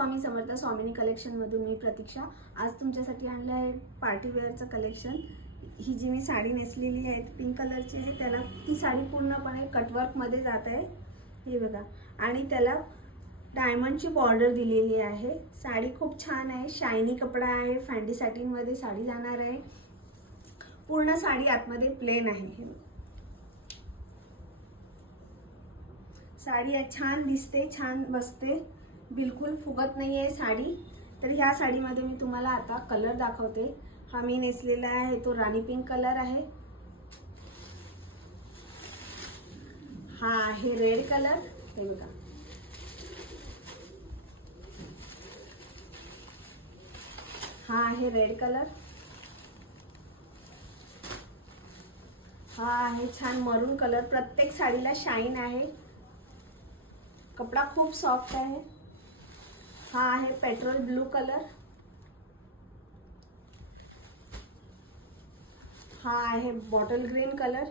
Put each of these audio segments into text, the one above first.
स्वामी समर्थ स्वामिनी कलेक्शनमधून मी प्रतीक्षा आज तुमच्यासाठी आणलं आहे पार्टी वेअरचं कलेक्शन। ही जी मी साडी नेसलेली आहे पिंक कलरची आहे, त्याला ती साडी पूर्णपणे कटवर्कमध्ये जात आहे, हे बघा। आणि त्याला डायमंडची बॉर्डर दिलेली आहे। साडी खूप छान आहे, शायनी कपडा आहे, फॅन्डी सॅटिनमध्ये साडी जाणार आहे। पूर्ण साडी आतमध्ये प्लेन आहे। साडी छान दिसते, छान बसते, बिलकुल फुगत नाही आहे साडी। तर ह्या साडीमध्ये मी तुम्हाला आता कलर दाखवते। हा मी नेसलेला आहे तो राणी पिंक कलर आहे, हा आहे रेड कलर, हे बघा। हा आहे रेड कलर, हा आहे छान मरून कलर। प्रत्येक साडीला शाईन आहे, कपडा खूप सॉफ्ट आहे। हा आहे पेट्रोल ब्लू कलर, हा आहे बॉटल ग्रीन कलर,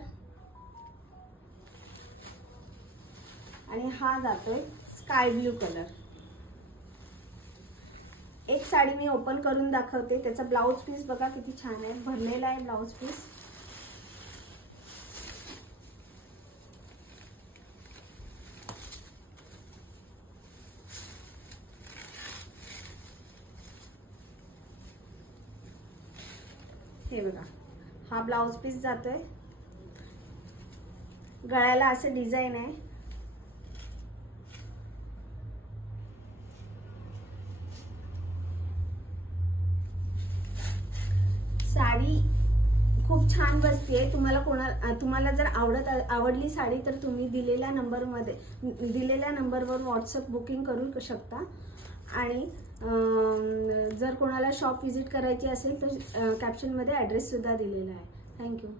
आणि हा जातोय स्काय ब्लू कलर। एक साडी मी ओपन करून दाखवते, त्याचा ब्लाउज पीस बघा किती छान आहे, भरलेला आहे ब्लाउज पीस। हे बघा, हा ब्लाउज पीस जातोय, गळ्याला असे डिझाइन आहे। साडी खूप छान बसते। तुम्हाला जर आवडली साडी तर तुम्ही दिलेल्या नंबरवर व्हॉट्सअप बुकिंग करू शकता। आणि जर कोणाला शॉप विजिट करायची असेल तर कॅप्शनमध्ये ॲड्रेस सुद्धा दिलेला आहे। थँक्यू।